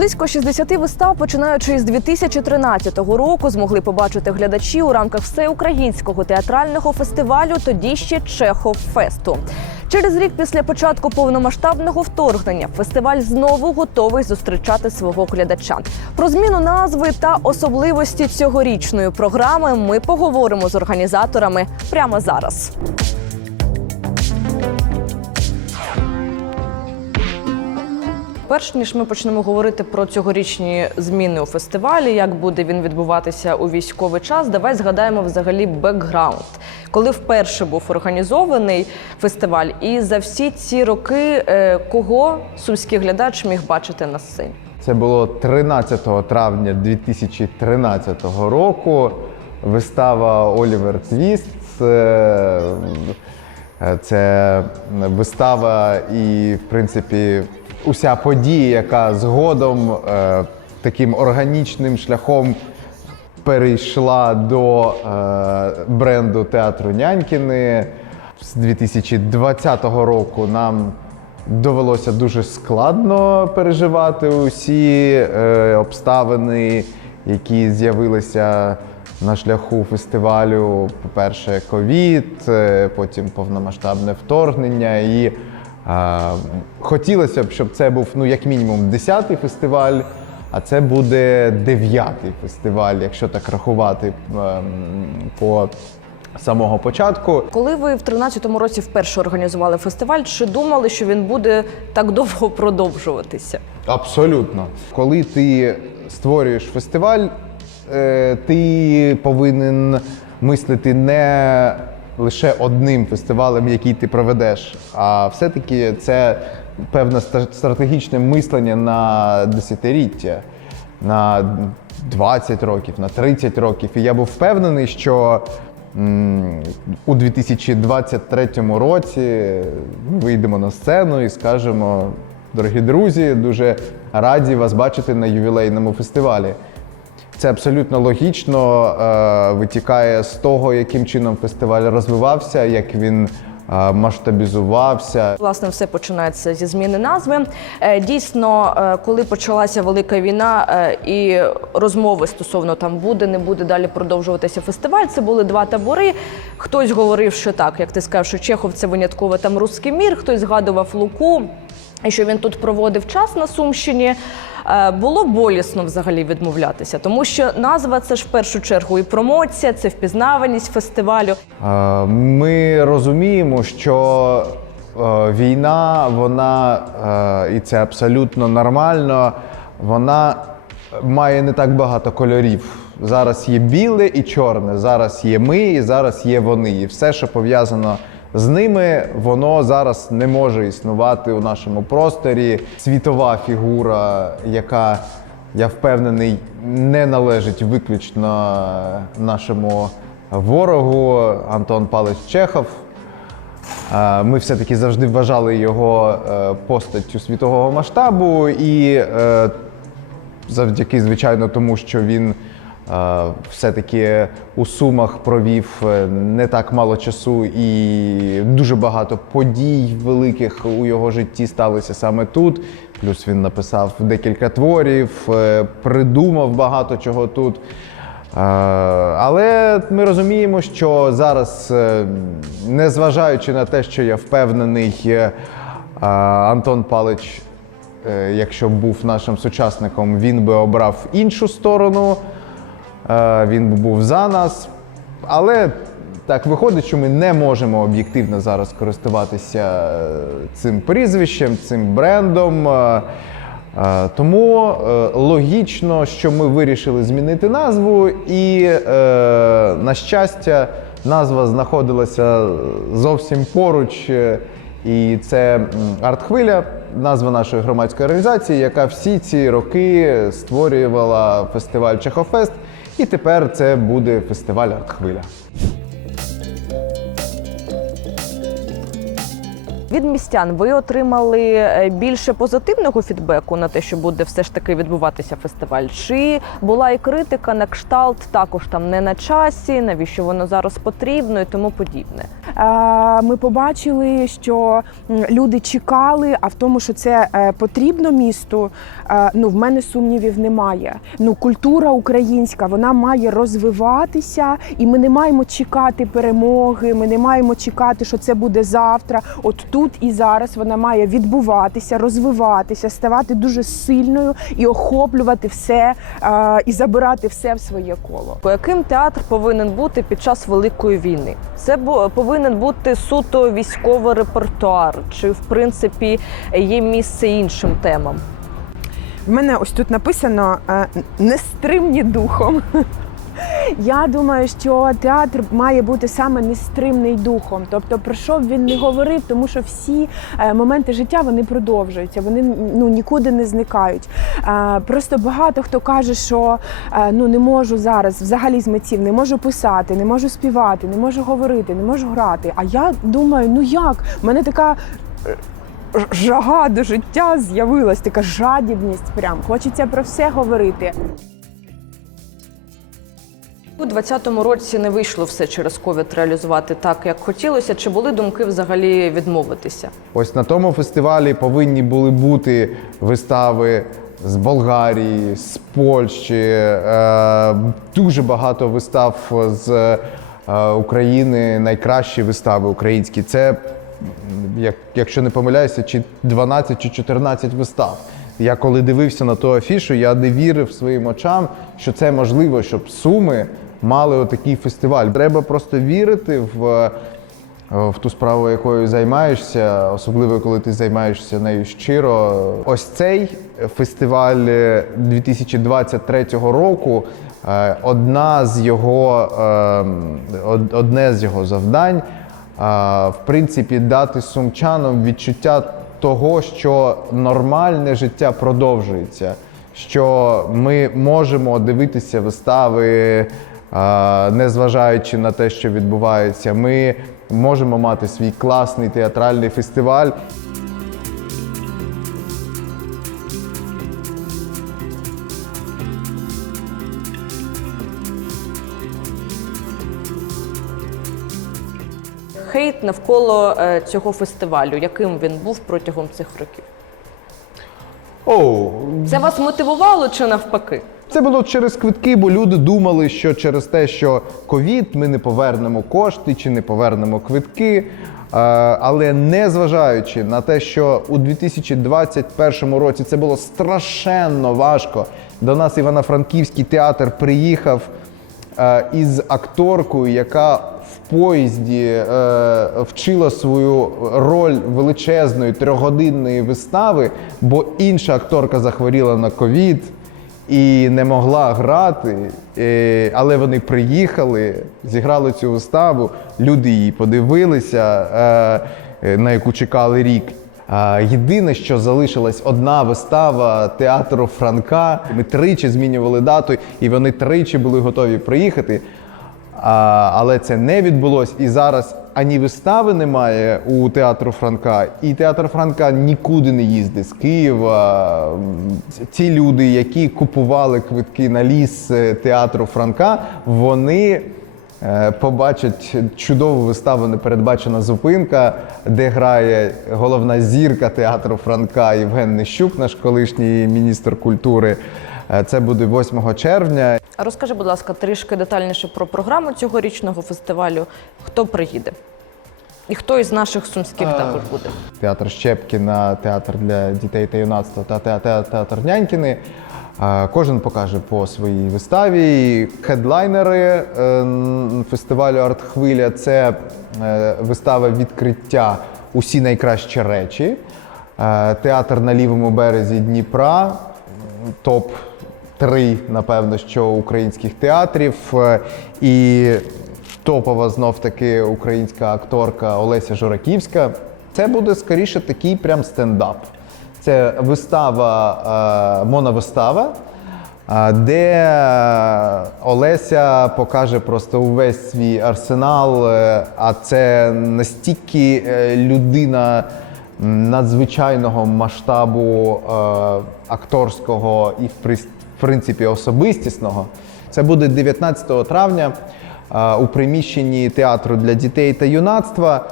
Близько 60 вистав, починаючи з 2013 року, змогли побачити глядачі у рамках всеукраїнського театрального фестивалю, тоді ще Чехов Фесту. Через рік після початку повномасштабного вторгнення фестиваль знову готовий зустрічати свого глядача. Про зміну назви та особливості цьогорічної програми ми поговоримо з організаторами прямо зараз. Перш ніж ми почнемо говорити про цьогорічні зміни у фестивалі, як буде він відбуватися у військовий час, давай згадаємо взагалі бекграунд. Коли вперше був організований фестиваль, і за всі ці роки е, кого сумський глядач міг бачити на сцені? Це було 13 травня 2013 року. Вистава Олівер Твіст. Це, це вистава і, в принципі, уся подія, яка згодом е, таким органічним шляхом перейшла до е, бренду театру Нянькіни. З 2020 року нам довелося дуже складно переживати усі е, обставини, які з'явилися на шляху фестивалю. По-перше, ковід, е, потім повномасштабне вторгнення. І хотілося б, щоб це був ну, як мінімум 10-й фестиваль. А це буде дев'ятий фестиваль, якщо так рахувати ем, по самого початку. Коли ви в 13-му році вперше організували фестиваль, чи думали, що він буде так довго продовжуватися? Абсолютно. Коли ти створюєш фестиваль, е, ти повинен мислити не лише одним фестивалем, який ти проведеш, а все-таки це певне стратегічне мислення на десятиліття, на 20 років, на 30 років. І я був впевнений, що у 2023 році вийдемо на сцену і скажемо: дорогі друзі, дуже раді вас бачити на ювілейному фестивалі. Це абсолютно логічно е, витікає з того, яким чином фестиваль розвивався, як він е, масштабізувався. Власне, все починається зі зміни назви. Е, Дійсно, коли почалася велика війна і розмови стосовно там буде, не буде далі продовжуватися фестиваль. Це були два табори. Хтось говорив, що так, як ти сказав, що Чехов це винятково там русський мір, хтось згадував Луку. І що він тут проводив час на Сумщині, Е, було болісно взагалі відмовлятися, тому що назва це ж в першу чергу і промоція, це впізнаваність фестивалю. Ми розуміємо, що е, війна, вона, е, і це абсолютно нормально, вона має не так багато кольорів. Зараз є біле і чорне, зараз є ми, і зараз є вони. І все, що пов'язано з ними, воно зараз не може існувати у нашому просторі. Світова фігура, яка, я впевнений, не належить виключно нашому ворогу Антон Палич Чехов. Е, Ми все-таки завжди вважали його е, постаттю світового масштабу, і е, завдяки, звичайно, тому що він все-таки у Сумах провів е, не так мало часу, і дуже багато подій великих у його житті сталося саме тут. Плюс він написав декілька творів, е, придумав багато чого тут. Е, Але ми розуміємо, що зараз, незважаючи на те, що я впевнений, Антон Палич, якщо б був нашим сучасником, він би обрав іншу сторону, він був за нас. Але так виходить, що ми не можемо об'єктивно зараз користуватися е, цим прізвищем, цим брендом. Е, Е, Тому е, логічно, що ми вирішили змінити назву, і, е, на щастя, назва знаходилася зовсім поруч. е, І це арт-хвиля, назва нашої громадської організації, яка всі ці роки створювала фестиваль Чехофест. І тепер це буде фестиваль арт-хвиля. Від містян ви отримали е, більше позитивного фідбеку на те, що буде все ж таки відбуватися фестиваль? Чи була і критика на кшталт також там не на часі, навіщо воно зараз потрібно і тому подібне? Ми побачили, що люди чекали, а в тому, що це е, потрібно місту, е, ну в мене сумнівів немає. Ну культура українська вона має розвиватися, і ми не маємо чекати перемоги. Ми не маємо чекати, що це буде завтра. От тут і зараз вона має відбуватися, розвиватися, ставати дуже сильною і охоплювати все е, і забирати все в своє коло. Яким театр повинен бути під час великої війни? Це повинен бути суто військовий репертуар, чи в принципі є місце іншим темам? В мене ось тут написано е, нестримні духом. Я думаю, що театр має бути саме нестримний духом. Тобто, про що б він не говорив, тому що всі е, моменти життя вони продовжуються, вони ну нікуди не зникають. Е, Просто багато хто каже, що е, ну не можу зараз взагалі з митців, не можу писати, не можу співати, не можу говорити, не можу грати. А я думаю, ну як? У мене така жага до життя з'явилась, така жадібність. Прям хочеться про все говорити. У 2020 році не вийшло все через ковід реалізувати так, як хотілося. Чи були думки взагалі відмовитися? Ось на тому фестивалі повинні були бути вистави з Болгарії, з Польщі, е, дуже багато вистав з е, України, найкращі вистави українські. Це, як, якщо не помиляюся, чи 12 чи 14 вистав. Я коли дивився на ту афішу, я не вірив своїм очам, що це можливо, щоб Суми мали отакий фестиваль. Треба просто вірити в в ту справу, якою займаєшся, особливо коли ти займаєшся нею щиро. Ось цей фестиваль е, 2023 року. е, Одна з його е, одне з його завдань, е, в принципі, дати сумчанам відчуття того, що нормальне життя продовжується, що ми можемо дивитися вистави, незважаючи на те, що відбувається. Ми можемо мати свій класний театральний фестиваль. Хейт навколо е, цього фестивалю, яким він був протягом цих років? Оу, Це вас мотивувало чи навпаки? Це було через квитки, бо люди думали, що через те, що ковід, ми не повернемо кошти чи не повернемо квитки. Е, Але не зважаючи на те, що у 2021 році це було страшенно важко. До нас Івано-Франківський театр приїхав е, із акторкою, яка в поїзді е, вчила свою роль величезної трьохгодинної вистави, бо інша акторка захворіла на ковід і не могла грати. Е, але вони приїхали, зіграли цю виставу, люди її подивилися, е, на яку чекали рік. Єдине, що залишилась одна вистава театру Франка. Ми тричі змінювали дату, і вони тричі були готові приїхати. Але це не відбулось. І зараз ані вистави немає у театру Франка, і театр Франка нікуди не їздить з Києва. Ці люди, які купували квитки на ліс е, театру Франка, вони. е, Побачать чудову виставу Непередбачена зупинка, де грає головна зірка театру Франка Євген Нещук, наш колишній міністр культури. Е, Це буде 8 червня. Розкажи, будь ласка, трішки детальніше про програму цьогорічного фестивалю. Хто приїде? І хто із наших сумських також буде? театр Щепкіна, театр для дітей та юнацтва та театр, Нянькіни. Кожен покаже по своїй виставі. Хедлайнери е, фестивалю Артхвиля це е, вистава відкриття Усі найкращі речі. Е, Театр на лівому березі Дніпра. Топ 3 напевно, що українських театрів. Е, І топова знов таки українська акторка Олеся Жураківська. Це буде скоріше такий прям стендап. Це вистава, е, моновистава, е, де Олеся покаже просто увесь свій арсенал. А це настільки людина надзвичайного масштабу акторського і принципі особистісного. Це буде 19 травня. е, у приміщенні театру для дітей та юнацтва.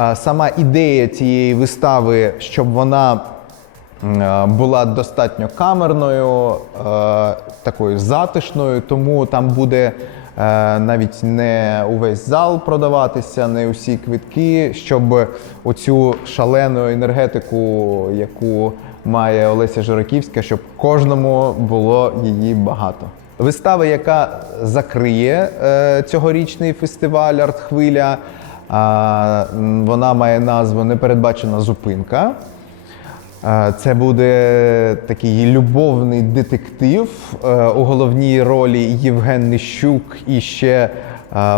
Е, Сама ідея цієї вистави, щоб вона е, була достатньо камерною, такою затишною, тому там буде навіть не увесь зал продаватися, не усі квитки, щоб оцю шалену енергетику, яку має Олеся Жураківська, щоб кожному було її багато. Вистава, яка закриє е, цьогорічний фестиваль Артхвиля, м, вона має назву Непередбачена зупинка. Е, Це буде такий любовний детектив е, у головній ролі Євген Нищук і ще е,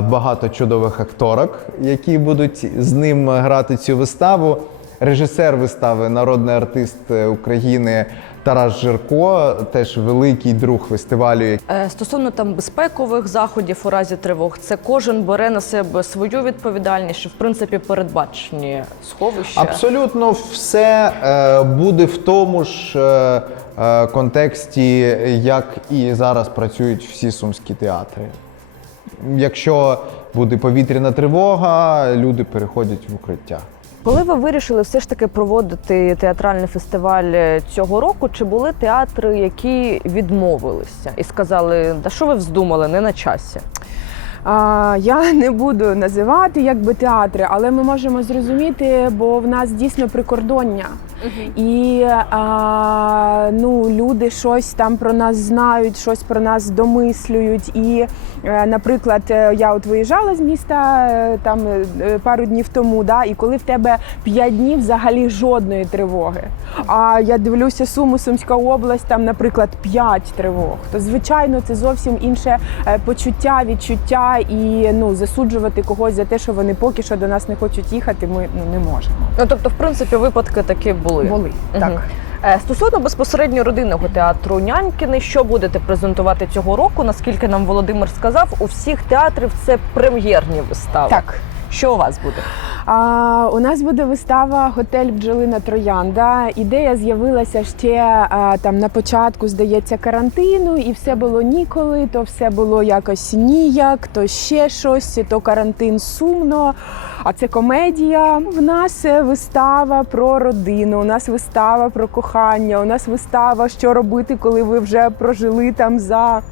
багато чудових акторок, які будуть з ним грати цю виставу. Режисер вистави, народний артист е, України Тарас Жирко, теж великий друг фестивалю. Е, Стосовно там безпекових заходів у разі тривог, це кожен бере на себе свою відповідальність, що в принципі передбачені сховища. Абсолютно все е, буде в тому ж контексті, як і зараз працюють всі сумські театри. Якщо буде повітряна тривога, люди переходять в укриття. Коли ви вирішили все ж таки проводити театральний фестиваль е, цього року, чи були театри, які відмовилися і сказали, да що ви вздумали, не на часі? А, я не буду називати якби театри, але ми можемо зрозуміти, бо в нас дійсно прикордоння. І а, ну, люди щось там про нас знають, щось про нас домислюють. І, наприклад, е, я от виїжджала з міста е, там е, пару днів тому, да, і коли в тебе 5 днів взагалі жодної тривоги. А я дивлюся Суму, Сумська область, там, наприклад, 5 тривог. То звичайно, це зовсім інше е, почуття, відчуття, і ну засуджувати когось за те, що вони поки що до нас не хочуть їхати. Ми ну не можемо. Ну тобто, в принципі, випадки такі були. Були так. Е, Стосовно безпосередньо родинного театру Нянькини, що будете презентувати цього року? Наскільки нам Володимир сказав, у всіх театрів це прем'єрні вистави. Так. Що у вас буде? А, у нас буде вистава Готель Бджолина Троянда. Ідея з'явилася ще а, там на початку, здається, карантину, і все було ніколи, то все було якось ніяк, то ще щось, то карантин сумно. А це комедія. В нас е, вистава про родину, у нас вистава про кохання, у нас вистава, що робити, коли ви вже прожили там за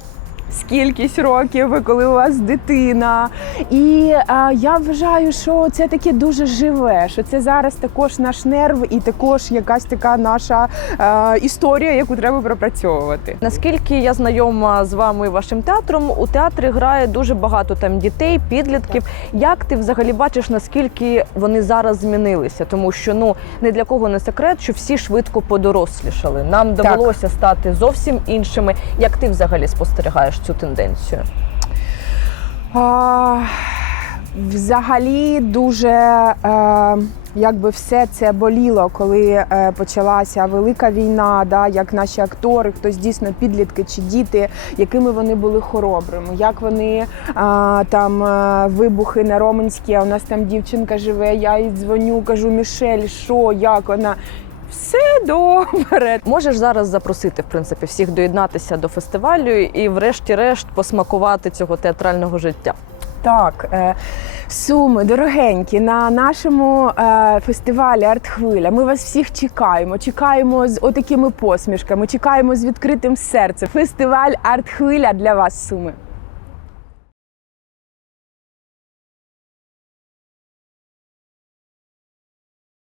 скількись років, коли у вас дитина. І а, я вважаю, що це таке дуже живе, що це зараз також наш нерв і також якась така наша а, історія, яку треба пропрацьовувати. Наскільки я знайома з вами і вашим театром, у театрі грає дуже багато там дітей, підлітків. Як ти взагалі бачиш, наскільки вони зараз змінилися? Тому що ну не для кого не секрет, що всі швидко подорослішали. Нам Так. довелося стати зовсім іншими. Як ти взагалі спостерігаєш цю тенденцію? А, взагалі дуже е, якби все це боліло, коли е, почалася велика війна, да, як наші актори, хтось дійсно підлітки чи діти, якими вони були хоробрими, як вони е, там е, вибухи на Роменській, а у нас там дівчинка живе, я їй дзвоню, кажу, Мішель, що, як вона. Все добре. Можеш зараз запросити в принципі всіх доєднатися до фестивалю і, врешті-решт, посмакувати цього театрального життя. Так, е, суми, дорогенькі, на нашому е, фестивалі Артхвиля. Ми вас всіх чекаємо. Чекаємо з отакими посмішками, чекаємо з відкритим серцем. Фестиваль Артхвиля для вас, суми.